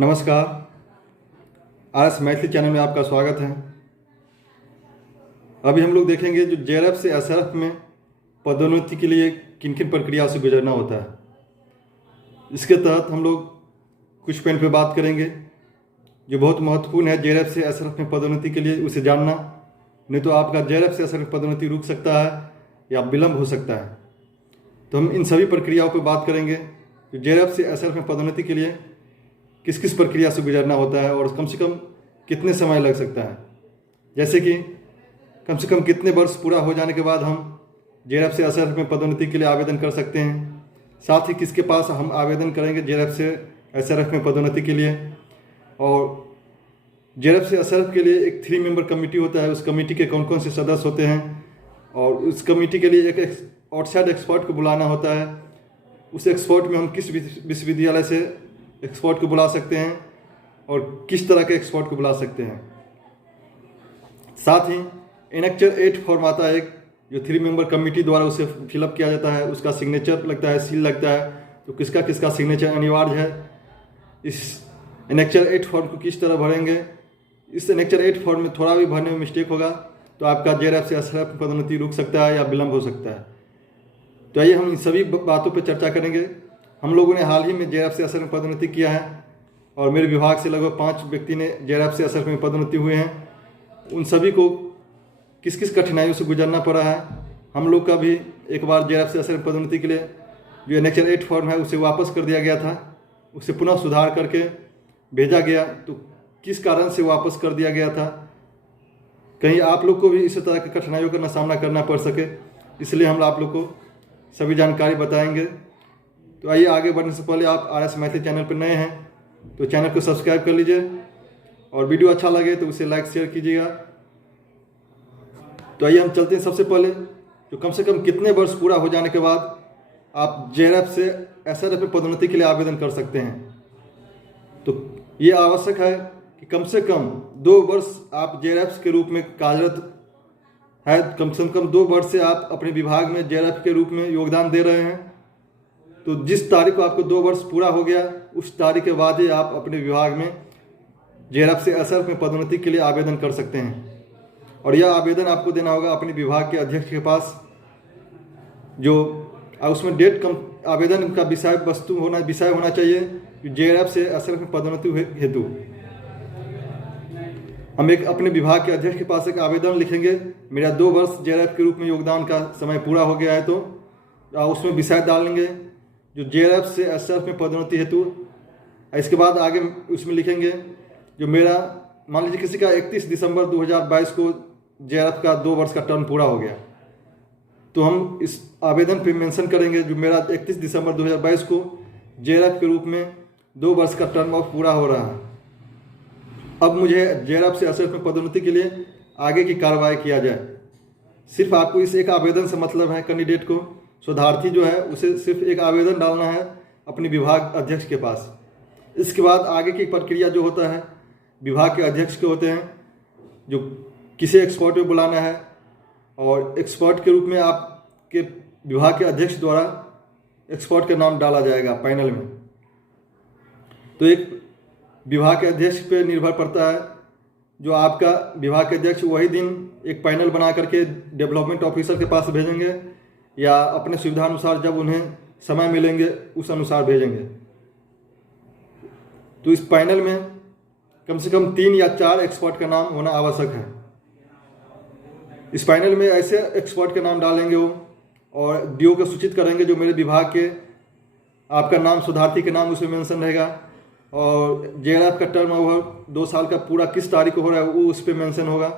नमस्कार। RS Maithili channel में आपका स्वागत है। अभी हम लोग देखेंगे जो जेआरएफ से एसआरएफ में पदोन्नति के लिए किन किन प्रक्रिया से गुजरना होता है। इसके तहत हम लोग कुछ पॉइंट पे बात करेंगे जो बहुत महत्वपूर्ण है। जेआरएफ से एसआरएफ में पदोन्नति के लिए उसे जानना, नहीं तो आपका जेआरएफ से एसआरएफ में पदोन्नति रुक सकता है या विलम्ब हो सकता है। तो हम इन सभी प्रक्रियाओं पर बात करेंगे। जो जेआरएफ से एसआरएफ में पदोन्नति के लिए किस किस प्रक्रिया से गुजरना होता है और कम से कम कितने समय लग सकता है। जैसे कि कम से कम कितने वर्ष पूरा हो जाने के बाद हम जेआरएफ से एसआरएफ में पदोन्नति के लिए आवेदन कर सकते हैं। साथ ही किसके पास हम आवेदन करेंगे जेआरएफ से एसआरएफ में पदोन्नति के लिए। और जेआरएफ से एसआरएफ के लिए एक 3 मेंबर कमेटी होता है। उस कमेटी के कौन कौन से सदस्य होते हैं और उस कमेटी के लिए एक आउटसाइड एक्सपर्ट को बुलाना होता है। उस एक्सपर्ट में हम किस विश्वविद्यालय से एक्सपर्ट को बुला सकते हैं और किस तरह के एक्सपर्ट को बुला सकते हैं। साथ ही एनेक्चर 8 फॉर्म आता है एक, जो 3 मेंबर कमेटी द्वारा उसे फिलअप किया जाता है। उसका सिग्नेचर लगता है, सील लगता है। तो किसका किसका सिग्नेचर अनिवार्य है। इस एनेक्चर 8 फॉर्म को किस तरह भरेंगे। इस एनेक्चर 8 फॉर्म में थोड़ा भी भरने में मिस्टेक होगा तो आपका जेआरएफ से एसआरएफ पदोन्नति रुक सकता है या विलम्ब हो सकता है। तो आइए हम इन सभी बातों पर चर्चा करेंगे। हम लोगों ने हाल ही में जेआरएफ से एसआरएफ में पदोन्नति किया है और मेरे विभाग से लगभग 5 व्यक्ति ने जेआरएफ से एसआरएफ में पदोन्नति हुए हैं। उन सभी को किस किस कठिनाइयों से गुजरना पड़ा है। हम लोग का भी एक बार जेआरएफ से एसआरएफ पदोन्नति के लिए जो एनेक्चर 8 फॉर्म है उसे वापस कर दिया गया था। उसे पुनः सुधार करके भेजा गया। तो किस कारण से वापस कर दिया गया था, कहीं आप लोग को भी इस तरह की कठिनाइयों का सामना करना पड़ सके, इसलिए हम आप लोग को सभी जानकारी बताएंगे। तो आइए आगे बढ़ने से पहले आप आरएस मैथिली चैनल पर नए हैं तो चैनल को सब्सक्राइब कर लीजिए और वीडियो अच्छा लगे तो उसे लाइक शेयर कीजिएगा। तो आइए हम चलते हैं। सबसे पहले जो कम से कम कितने वर्ष पूरा हो जाने के बाद आप जेआरएफ से एसआरएफ में पदोन्नति के लिए आवेदन कर सकते हैं। तो ये आवश्यक है कि कम से कम 2 वर्ष आप जेआरएफ के रूप में कार्यरत है। कम से कम 2 वर्ष से आप अपने विभाग में जेआरएफ के रूप में योगदान दे रहे हैं। तो जिस तारीख को आपको 2 वर्ष पूरा हो गया उस तारीख के बाद ही आप अपने विभाग में जेआरएफ से एसआरएफ में पदोन्नति के लिए आवेदन कर सकते हैं। और यह आवेदन आपको देना होगा अपने विभाग के अध्यक्ष के पास, जो उसमें डेट कम आवेदन का विषय होना चाहिए जेआरएफ से एसआरएफ में पदोन्नति हेतु। हम एक अपने विभाग के अध्यक्ष के पास एक आवेदन लिखेंगे, मेरा 2 वर्ष जेआरएफ के रूप में योगदान का समय पूरा हो गया है। तो उसमें विषय डालेंगे जो जेआरएफ से एसआरएफ में पदोन्नति हेतु। इसके बाद आगे उसमें लिखेंगे जो मेरा, मान लीजिए किसी का 31 दिसंबर 2022 को जेआरएफ का 2 वर्ष का टर्म पूरा हो गया, तो हम इस आवेदन पे मेंशन करेंगे जो मेरा 31 दिसंबर 2022 को जेआरएफ के रूप में 2 वर्ष का टर्म अब पूरा हो रहा है। अब मुझे जेआरएफ से एसआरएफ में पदोन्नति के लिए आगे की कार्रवाई किया जाए। सिर्फ आपको इस एक आवेदन से मतलब है। कैंडिडेट को, शोधार्थी जो है, उसे सिर्फ एक आवेदन डालना है अपने विभाग अध्यक्ष के पास। इसके बाद आगे की प्रक्रिया जो होता है विभाग के अध्यक्ष के होते हैं, जो किसी एक्सपर्ट को बुलाना है और एक्सपर्ट के रूप में आपके विभाग के अध्यक्ष द्वारा एक्सपर्ट का नाम डाला जाएगा पैनल में। तो एक विभाग के अध्यक्ष पे निर्भर पड़ता है, जो आपका विभाग के अध्यक्ष वही दिन एक पैनल बना करके डेवलपमेंट ऑफिसर के पास भेजेंगे या अपने सुविधा अनुसार जब उन्हें समय मिलेंगे उस अनुसार भेजेंगे। तो इस पैनल में कम से कम 3 या 4 एक्सपर्ट का नाम होना आवश्यक है। इस पैनल में ऐसे एक्सपर्ट का नाम डालेंगे वो और डीओ को सूचित करेंगे जो मेरे विभाग के, आपका नाम, शोधार्थी के नाम उसमें मेंशन रहेगा और जेआरएफ का टर्म ओवर 2 साल का पूरा किस तारीख को हो रहा है वो उस पर मेंशन होगा।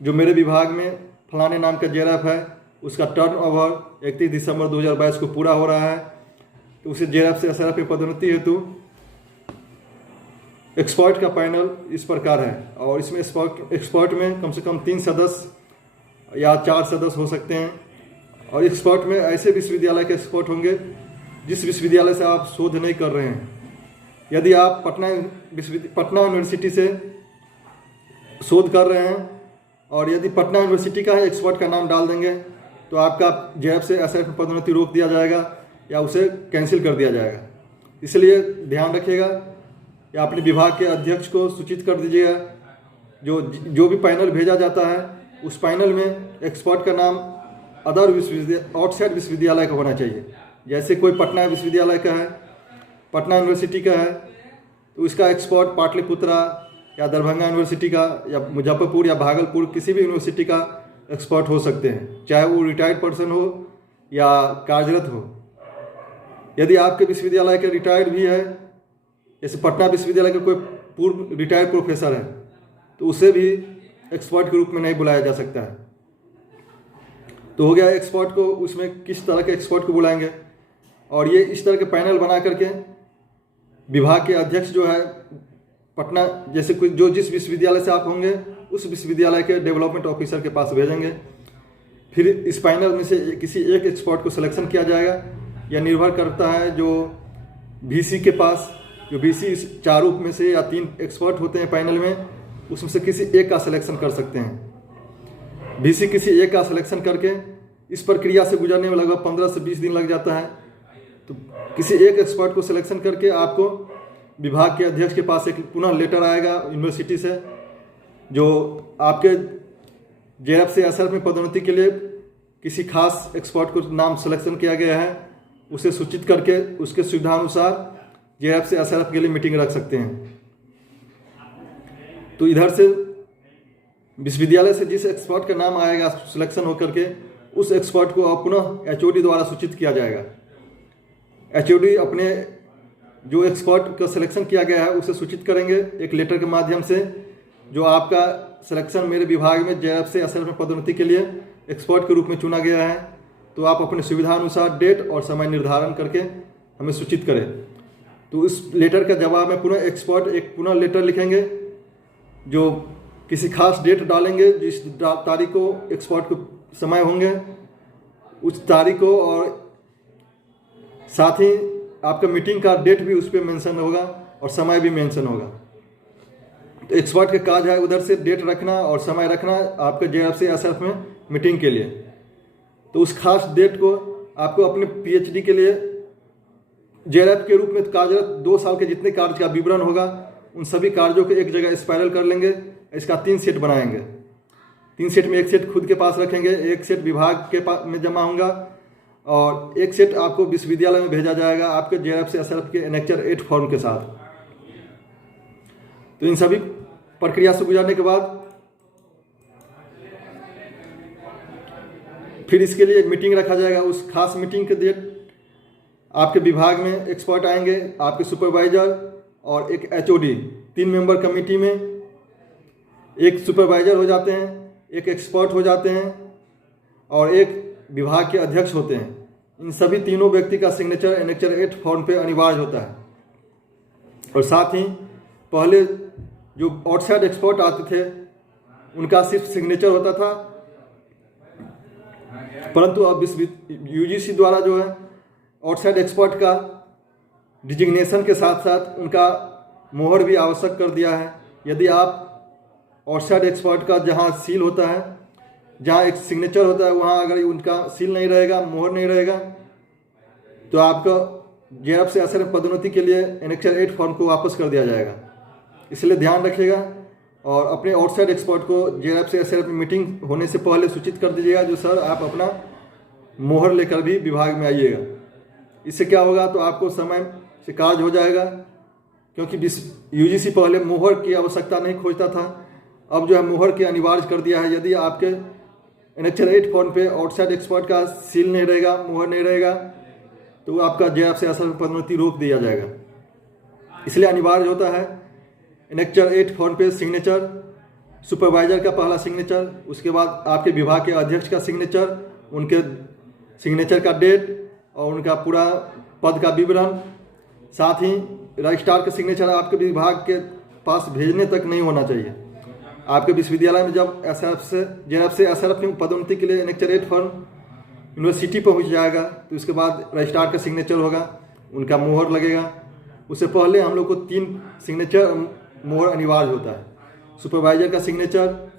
जो मेरे विभाग में फलाने नाम का जेआरएफ है उसका टर्न ओवर 31 दिसंबर 2022 को पूरा हो रहा है, तो उसे जेआरएफ से एसआरएफ में पदोन्नति हेतु एक्सपर्ट का पैनल इस प्रकार है। और इसमें एक्सपर्ट में कम से कम 3 सदस्य या 4 सदस्य हो सकते हैं। और एक्सपर्ट में ऐसे विश्वविद्यालय के एक्सपर्ट होंगे जिस विश्वविद्यालय से आप शोध नहीं कर रहे हैं। यदि आप पटना यूनिवर्सिटी से शोध कर रहे हैं और यदि पटना यूनिवर्सिटी का एक्सपर्ट का नाम डाल देंगे तो आपका जेआरएफ से एसआरएफ में पदोन्नति रोक दिया जाएगा या उसे कैंसिल कर दिया जाएगा। इसलिए ध्यान रखिएगा या अपने विभाग के अध्यक्ष को सूचित कर दीजिएगा। जो भी पैनल भेजा जाता है उस पैनल में एक्सपर्ट का नाम अदर आउटसाइड विश्वविद्यालय का होना चाहिए। जैसे कोई पटना विश्वविद्यालय का है, पटना यूनिवर्सिटी का है, तो इसका एक्सपर्ट पाटलिपुत्रा या दरभंगा यूनिवर्सिटी का या मुजफ्फरपुर या भागलपुर किसी भी यूनिवर्सिटी का एक्सपर्ट हो सकते हैं, चाहे वो रिटायर्ड पर्सन हो या कार्यरत हो। यदि आपके विश्वविद्यालय के रिटायर्ड भी है, जैसे पटना विश्वविद्यालय का कोई पूर्व रिटायर्ड प्रोफेसर है, तो उसे भी एक्सपर्ट के रूप में नहीं बुलाया जा सकता है। तो हो गया एक्सपर्ट को, उसमें किस तरह के एक्सपर्ट को बुलाएंगे। और ये इस तरह के पैनल बना करके विभाग के अध्यक्ष जो है पटना, जैसे कोई जिस विश्वविद्यालय से आप होंगे उस विश्वविद्यालय के डेवलपमेंट ऑफिसर के पास भेजेंगे। फिर इस पैनल में से किसी एक एक्सपर्ट को सिलेक्शन किया जाएगा। यह निर्भर करता है जो वीसी के पास, जो वीसी 4 रूप में से या 3 एक्सपर्ट होते हैं पैनल में, उसमें से किसी एक का सिलेक्शन कर सकते हैं। वीसी किसी एक का सिलेक्शन करके इस प्रक्रिया से गुजरने में लगभग 15 से 20 दिन लग जाता है। तो किसी एक एक्सपर्ट को सिलेक्शन करके आपको विभाग के अध्यक्ष के पास एक पुनः लेटर आएगा यूनिवर्सिटी से, जो आपके जेआरएफ से एसआरएफ में पदोन्नति के लिए किसी खास एक्सपर्ट को नाम सिलेक्शन किया गया है, उसे सूचित करके उसके सुविधानुसार जेआरएफ से एसआरएफ के लिए मीटिंग रख सकते हैं। तो इधर से विश्वविद्यालय से जिस एक्सपर्ट का नाम आएगा सिलेक्शन होकर के, उस एक्सपर्ट को पुनः एचओडी द्वारा सूचित किया जाएगा। एचओडी अपने जो एक्सपर्ट का सिलेक्शन किया गया है उसे सूचित करेंगे एक लेटर के माध्यम से, जो आपका सिलेक्शन मेरे विभाग में जेआरएफ से एसआरएफ में पदोन्नति के लिए एक्सपर्ट के रूप में चुना गया है, तो आप अपने सुविधा अनुसार डेट और समय निर्धारण करके हमें सूचित करें। तो इस लेटर का जवाब में पुनः एक्सपर्ट एक पुनः लेटर लिखेंगे, जो किसी खास डेट डालेंगे, जिस तारीख को एक्सपर्ट को समय होंगे उस तारीख को, और साथ ही आपका मीटिंग का डेट भी उस पर मेंशन होगा और समय भी मेंशन होगा। तो एक्सपर्ट का काज है उधर से डेट रखना और समय रखना आपके जेआरएफ से एसआरएफ में मीटिंग के लिए। तो उस खास डेट को आपको अपने पीएचडी के लिए जेआरएफ के रूप में कार्यरत 2 साल के जितने कार्य का विवरण होगा उन सभी कार्यों को एक जगह स्पाइरल कर लेंगे। इसका 3 सेट बनाएंगे। 3 सेट में एक सेट खुद के पास रखेंगे, एक सेट विभाग के पास में जमा होगा और एक सेट आपको विश्वविद्यालय में भेजा जाएगा आपके जेआरएफ से एसआरएफ के एनेक्चर 8 फॉर्म के साथ। तो इन सभी प्रक्रिया से गुजरने के बाद फिर इसके लिए मीटिंग रखा जाएगा। उस खास मीटिंग के डेट आपके विभाग में एक्सपर्ट आएंगे, आपके सुपरवाइजर और एक एचओडी, 3 मेंबर कमेटी में एक सुपरवाइजर हो जाते हैं, एक एक्सपर्ट हो जाते हैं और एक विभाग के अध्यक्ष होते हैं। इन सभी तीनों व्यक्ति का सिग्नेचर एनेक्चर 8 फॉर्म पे अनिवार्य होता है। और साथ ही पहले जो आउटसाइड एक्सपर्ट आते थे उनका सिर्फ सिग्नेचर होता था, परंतु अब यूजीसी द्वारा जो है आउटसाइड एक्सपर्ट का डिजिग्नेशन के साथ साथ उनका मोहर भी आवश्यक कर दिया है। यदि आप आउटसाइड एक्सपर्ट का जहां सील होता है, जहां एक सिग्नेचर होता है, वहां अगर उनका सील नहीं रहेगा, मोहर नहीं रहेगा, तो आपका जेआरएफ से एसआरएफ पदोन्नति के लिए एनेक्चर 8 फॉर्म को वापस कर दिया जाएगा। इसलिए ध्यान रखिएगा और अपने आउटसाइड एक्सपर्ट को जेआरएफ से एसआरएफ में मीटिंग होने से पहले सूचित कर दीजिएगा, जो सर आप अपना मोहर लेकर भी विभाग में आइएगा। इससे क्या होगा, तो आपको समय से कार्य हो जाएगा, क्योंकि यूजीसी पहले मोहर की आवश्यकता नहीं खोजता था, अब जो है मोहर के अनिवार्य कर दिया है। यदि आपके एनेक्चर 8 फॉर्म पे आउटसाइड एक्सपर्ट का सील नहीं रहेगा, मोहर नहीं रहेगा, तो आपका जेआरएफ से एसआरएफ पदोन्नति रोक दिया जाएगा। इसलिए अनिवार्य होता है एनेक्चर 8 फॉर्म पे सिग्नेचर, सुपरवाइजर का पहला सिग्नेचर, उसके बाद आपके विभाग के अध्यक्ष का सिग्नेचर, उनके सिग्नेचर का डेट और उनका पूरा पद का विवरण, साथ ही रजिस्ट्रार का सिग्नेचर आपके विभाग के पास भेजने तक नहीं होना चाहिए। आपके विश्वविद्यालय में जब एसआरएफ से जेआरएफ से एसआरएफ की पदोन्नति के लिए एनेक्चर 8 फॉर्म यूनिवर्सिटी पहुंच जाएगा, तो उसके बाद रजिस्ट्रार का सिग्नेचर होगा, उनका मोहर लगेगा। उससे पहले हम लोग को 3 सिग्नेचर मोहर अनिवार्य होता है, सुपरवाइजर का सिग्नेचर,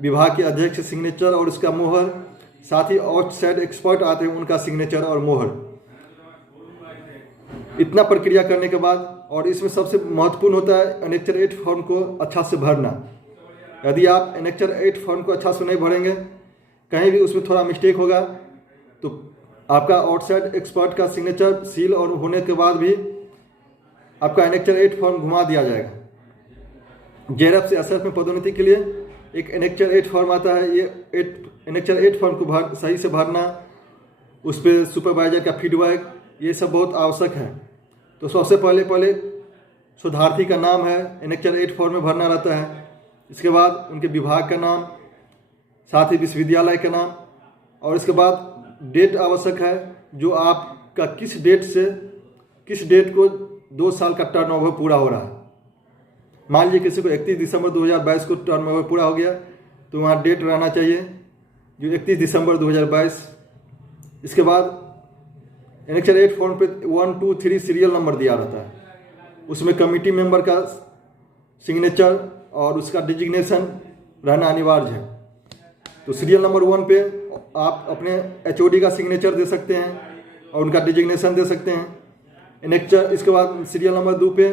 विभाग के अध्यक्ष सिग्नेचर और उसका मोहर, साथ ही आउटसाइड एक्सपर्ट आते हैं उनका सिग्नेचर और मोहर। इतना प्रक्रिया करने के बाद और इसमें सबसे महत्वपूर्ण होता है एनेक्चर 8 फॉर्म को अच्छा से भरना। यदि आप एनेक्चर 8 फॉर्म को अच्छा से नहीं भरेंगे, कहीं भी उसमें थोड़ा मिस्टेक होगा तो आपका आउटसाइड एक्सपर्ट का सिग्नेचर सील और होने के बाद भी आपका एनेक्चर 8 फॉर्म घुमा दिया जाएगा। जेआरएफ से एसआरएफ में पदोन्नति के लिए एक एनेक्चर 8 फॉर्म आता है। ये एनेक्चर 8 फॉर्म को सही से भरना, उस पर सुपरवाइजर का फीडबैक, ये सब बहुत आवश्यक है। तो सबसे पहले शोधार्थी का नाम है एनेक्चर 8 फॉर्म में भरना रहता है। इसके बाद उनके विभाग का नाम, साथ ही विश्वविद्यालय का नाम, और इसके बाद डेट आवश्यक है, जो आपका किस डेट को 2 साल का टर्नओवर पूरा हो रहा है। मान लीजिए किसी को 31 दिसंबर 2022 को टर्नओवर पूरा हो गया तो वहाँ डेट रहना चाहिए जो 31 दिसंबर 2022। इसके बाद एनेक्चर 8 फॉर्म पे 1, 2, 3 सीरियल नंबर दिया रहता है। उसमें कमिटी मेंबर का सिग्नेचर और उसका डिजिग्नेशन रहना अनिवार्य है। तो सीरियल नंबर 1 पे आप अपने एचओडी का सिग्नेचर दे सकते हैं और उनका डिजिग्नेशन दे सकते हैं। एनेक्चर इसके बाद सीरियल नंबर 2 पे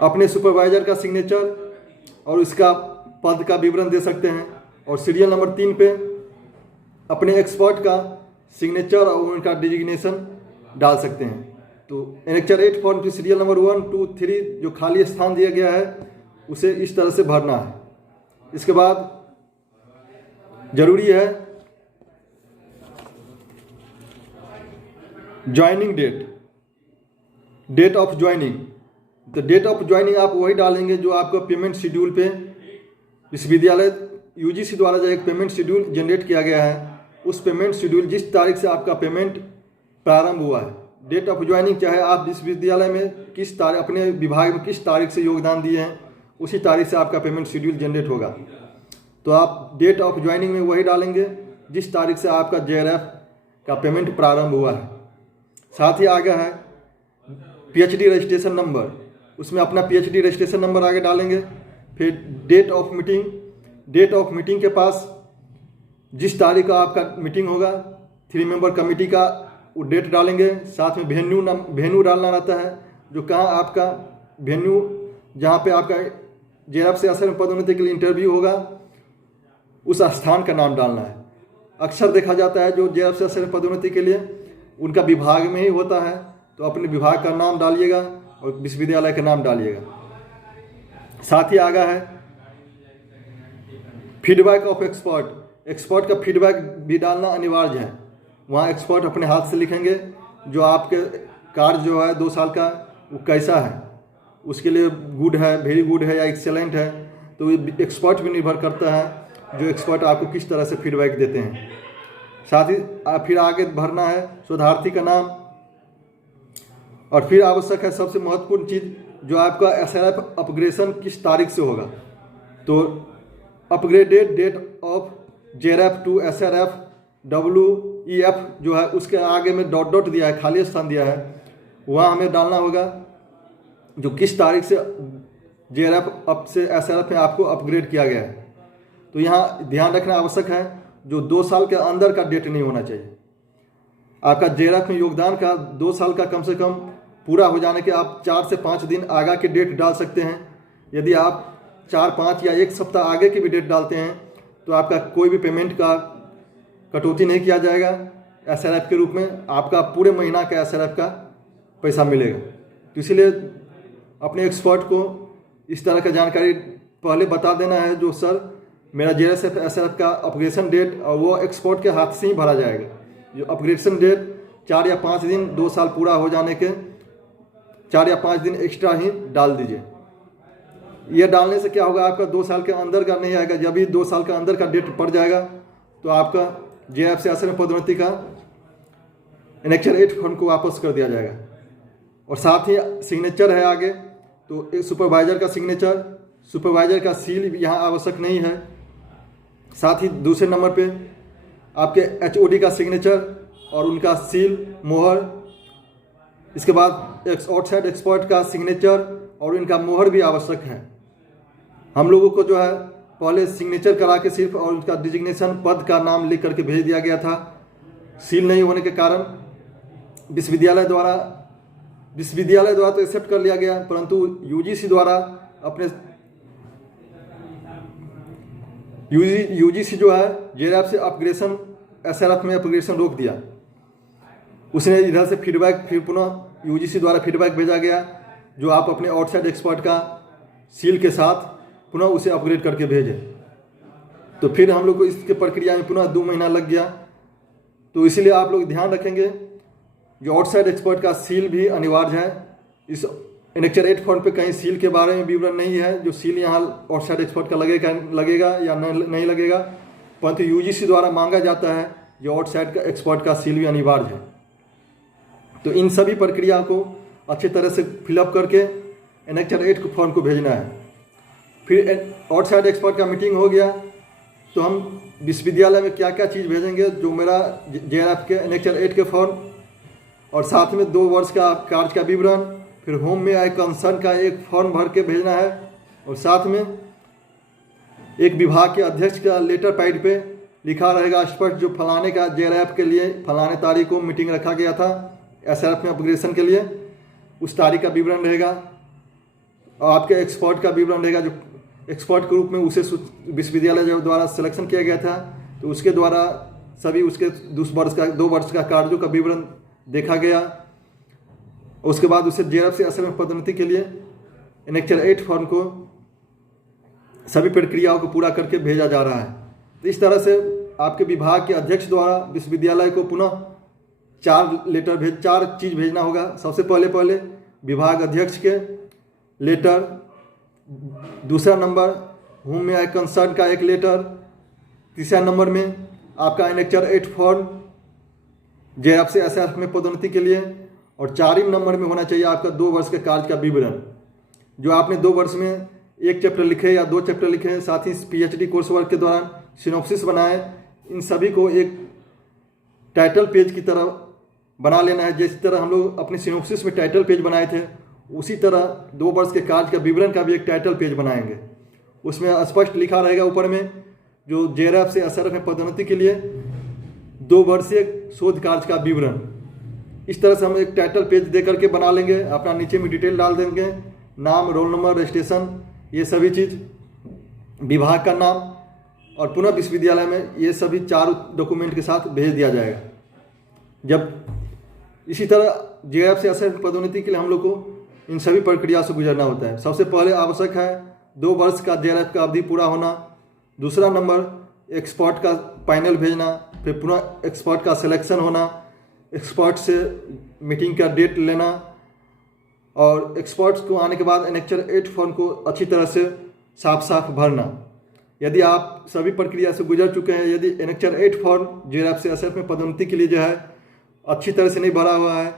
अपने सुपरवाइजर का सिग्नेचर और उसका पद का विवरण दे सकते हैं। और सीरियल नंबर 3 पे अपने एक्सपर्ट का सिग्नेचर और उनका डिजिग्नेशन डाल सकते हैं। तो एनेक्चर 8 फॉर्म की सीरियल नंबर 1, 2, 3 जो खाली स्थान दिया गया है उसे इस तरह से भरना है। इसके बाद जरूरी है ज्वाइनिंग डेट ऑफ ज्वाइनिंग। तो डेट ऑफ ज्वाइनिंग आप वही डालेंगे जो आपका पेमेंट शेड्यूल पे विश्वविद्यालय यूजीसी द्वारा जो एक पेमेंट शेड्यूल जनरेट किया गया है, उस पेमेंट शेड्यूल जिस तारीख से आपका पेमेंट प्रारंभ हुआ है, डेट ऑफ ज्वाइनिंग चाहे आप विश्वविद्यालय में किस तारीख, अपने विभाग में किस तारीख से योगदान दिए हैं, उसी तारीख से आपका पेमेंट शेड्यूल जनरेट होगा। तो आप डेट ऑफ ज्वाइनिंग में वही डालेंगे जिस तारीख से आपका जेआरएफ का पेमेंट प्रारंभ हुआ है। साथ ही आगे है पीएचडी रजिस्ट्रेशन नंबर, उसमें अपना पीएचडी रजिस्ट्रेशन नंबर आगे डालेंगे। फिर डेट ऑफ मीटिंग के पास जिस तारीख का आपका मीटिंग होगा 3 मेंबर कमेटी का वो डेट डालेंगे। साथ में वेन्यू डालना रहता है, जो कहाँ आपका वेन्यू जहाँ पे आपका जेआरएफ से एसआरएफ में पदोन्नति के लिए इंटरव्यू होगा, उस स्थान का नाम डालना है। अक्सर देखा जाता है जो जेआरएफ से एसआरएफ में पदोन्नति के लिए उनका विभाग में ही होता है, तो अपने विभाग का नाम डालिएगा और विश्वविद्यालय का नाम डालिएगा। साथ ही आगा है फीडबैक ऑफ एक्सपर्ट का फीडबैक भी डालना अनिवार्य है। वहाँ एक्सपर्ट अपने हाथ से लिखेंगे जो आपके कार्य जो है 2 साल का वो कैसा है, उसके लिए गुड है, वेरी गुड है या एक्सेलेंट है। तो एक्सपर्ट भी निर्भर करता है जो एक्सपर्ट आपको किस तरह से फीडबैक देते हैं। साथ ही फिर आगे भरना है शोधार्थी का नाम, और फिर आवश्यक है सबसे महत्वपूर्ण चीज़ जो आपका एसआरएफ अपग्रेडेशन किस तारीख से होगा। तो upgraded date of JRF to SRF WEF जो है उसके आगे में डॉट दिया है, खाली स्थान दिया है, वहाँ हमें डालना होगा जो किस तारीख से जेआरएफ अब से एसआरएफ में आपको अपग्रेड किया गया है। तो यहाँ ध्यान रखना आवश्यक है जो 2 साल के अंदर का डेट नहीं होना चाहिए। आपका जेआरएफ में योगदान का 2 साल का कम से कम पूरा हो जाने के आप 4 से 5 दिन आगे की डेट डाल सकते हैं। यदि आप 4, 5 या 1 सप्ताह आगे की भी डेट डालते हैं तो आपका कोई भी पेमेंट का कटौती नहीं किया जाएगा। एसआरएफ के रूप में आपका पूरे महीना का एसआरएफ का पैसा मिलेगा। तो इसलिए अपने एक्सपर्ट को इस तरह का जानकारी पहले बता देना है जो सर मेरा जेआरएफ एसआरएफ का अपग्रेडेशन डेट, और वो एक्सपर्ट के हाथ से ही भरा जाएगा। जो अपग्रेडेशन डेट 4 या 5 दिन 2 साल पूरा हो जाने के 4 या 5 दिन एक्स्ट्रा ही डाल दीजिए। ये डालने से क्या होगा, आपका 2 साल के अंदर का नहीं आएगा। जब भी 2 साल के अंदर का डेट पड़ जाएगा तो आपका जेआरएफ से एसआरएफ में पदोन्नति का एनेक्चर 8 फंड को वापस कर दिया जाएगा। और साथ ही सिग्नेचर है आगे, तो सुपरवाइजर का सिग्नेचर, सुपरवाइजर का सील यहाँ आवश्यक नहीं है। साथ ही दूसरे नंबर पे आपके एचओडी का सिग्नेचर और उनका सील मोहर। इसके बाद आउटसाइड एक्सपर्ट का सिग्नेचर और इनका मोहर भी आवश्यक है। हम लोगों को जो है पहले सिग्नेचर करा के सिर्फ और उनका डिजिग्नेशन पद का नाम लिख करके भेज दिया गया था। सील नहीं होने के कारण विश्वविद्यालय द्वारा विश्वविद्यालय द्वारा तो एक्सेप्ट कर लिया गया, परंतु यूजीसी द्वारा अपने यूजीसी जो है जेआरएफ से अपग्रेडेशन एसआरएफ में अपग्रेडेशन रोक दिया। उसने इधर से फीडबैक फिर पुनः यूजीसी द्वारा फीडबैक भेजा गया जो आप अपने आउटसाइड एक्सपर्ट का सील के साथ पुनः उसे अपग्रेड करके भेजें। तो फिर हम लोग को इसके प्रक्रिया में पुनः 2 महीना लग गया। तो इसीलिए आप लोग ध्यान रखेंगे जो आउटसाइड एक्सपर्ट का सील भी अनिवार्य है। इस एनेक्चर 8 फॉर्म पे कहीं सील के बारे में विवरण नहीं है, जो सील यहाँ आउटसाइड एक्सपर्ट का लगेगा या नहीं लगेगा, परंतु यूजीसी द्वारा मांगा जाता है जो आउटसाइड का एक्सपर्ट का सील भी अनिवार्य है। तो इन सभी प्रक्रिया को अच्छी तरह से फिलअप करके एनेक्चर 8 फॉर्म को भेजना है। फिर आउटसाइड एक्सपर्ट का मीटिंग हो गया तो हम विश्वविद्यालय में क्या क्या चीज़ भेजेंगे, जो मेरा जेआरएफ के एनेक्चर 8 के फॉर्म और साथ में 2 वर्ष का कार्य का विवरण, फिर होम में आई कंसर्न का एक फॉर्म भर के भेजना है और साथ में एक विभाग के अध्यक्ष का लेटर पैड पे लिखा रहेगा स्पष्ट जो फलाने का जेआरएफ के लिए फलाने तारीख को मीटिंग रखा गया था एसआरएफ में अपग्रेडेशन के लिए, उस तारीख का विवरण रहेगा और आपके एक्सपर्ट का विवरण रहेगा जो एक्सपर्ट के रूप में उसे विश्वविद्यालय द्वारा सिलेक्शन किया गया था, तो उसके द्वारा सभी उसके 2 वर्ष का कार्यों का विवरण देखा गया। उसके बाद उसे जेआरएफ से एसआरएफ में पदोन्नति के लिए एनेक्चर 8 फॉर्म को सभी प्रक्रियाओं को पूरा करके भेजा जा रहा है। तो इस तरह से आपके विभाग के अध्यक्ष द्वारा विश्वविद्यालय को पुनः 4 चीज़ भेजना होगा। सबसे पहले विभाग अध्यक्ष के लेटर, दूसरा नंबर होम में आई कंसर्न का एक लेटर, तीसरा नंबर में आपका एनेक्चर 8 फॉर्म जेआरएफ से एसआरएफ में पदोन्नति के लिए, और 4वें नंबर में होना चाहिए आपका 2 वर्ष के कार्य का विवरण जो आपने 2 वर्ष में 1 चैप्टर लिखे या 2 चैप्टर लिखे, साथ ही पीएचडी कोर्स वर्क के दौरान सिनॉप्सिस बनाए। इन सभी को एक टाइटल पेज की तरह बना लेना है। जिस तरह हम लोग अपने सिनॉप्सिस में टाइटल पेज बनाए थे, उसी तरह 2 वर्ष के कार्य का विवरण का भी एक टाइटल पेज बनाएंगे। उसमें स्पष्ट लिखा रहेगा ऊपर में जो जेआरएफ से एसआरएफ में पदोन्नति के लिए 2 वर्षीय शोध कार्य का विवरण। इस तरह से हम एक टाइटल पेज दे करके बना लेंगे, अपना नीचे में डिटेल डाल देंगे, नाम, रोल नंबर, रजिस्ट्रेशन, ये सभी चीज़, विभाग का नाम, और पुनः विश्वविद्यालय में ये सभी 4 डॉक्यूमेंट के साथ भेज दिया जाएगा। जब इसी तरह जेआरएफ से एसआरएफ पदोन्नति के लिए हम लोग को इन सभी प्रक्रिया से गुजरना होता है। सबसे पहले आवश्यक है 2 वर्ष का जेआरएफ का अवधि पूरा होना, दूसरा नंबर एक्सपर्ट का पैनल भेजना, फिर पुनः एक्सपर्ट का सिलेक्शन होना, एक्सपर्ट से मीटिंग का डेट लेना, और एक्सपर्ट्स को आने के बाद एनेक्चर 8 फॉर्म को अच्छी तरह से साफ भरना। यदि आप सभी प्रक्रिया से गुजर चुके हैं, यदि एनेक्चर 8 फॉर्म जेआरएफ से एसआरएफ में पदोन्नति के लिए जो है अच्छी तरह से नहीं भरा हुआ है,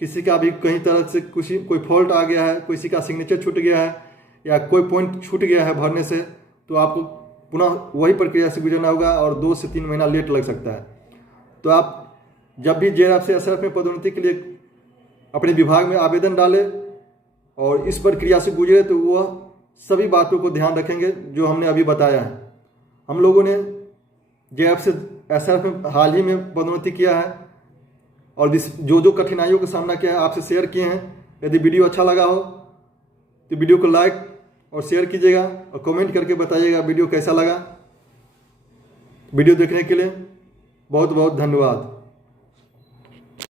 किसी का भी कहीं तरह से कोई फॉल्ट आ गया है, किसी का सिग्नेचर छूट गया है या कोई पॉइंट छूट गया है भरने से, तो आपको पुनः वही प्रक्रिया से गुजरना होगा और 2 से 3 महीना लेट लग सकता है। तो आप जब भी जेआरएफ से एसआरएफ में पदोन्नति के लिए अपने विभाग में आवेदन डालें और इस प्रक्रिया से गुजरे, तो वह सभी बातों को ध्यान रखेंगे जो हमने अभी बताया है। हम लोगों ने जेआरएफ से एसआरएफ में हाल ही में पदोन्नति किया है और जो कठिनाइयों का सामना किया है आपसे शेयर किए हैं। यदि वीडियो अच्छा लगा हो तो वीडियो को लाइक और शेयर कीजिएगा और कमेंट करके बताइएगा वीडियो कैसा लगा। वीडियो देखने के लिए बहुत बहुत धन्यवाद।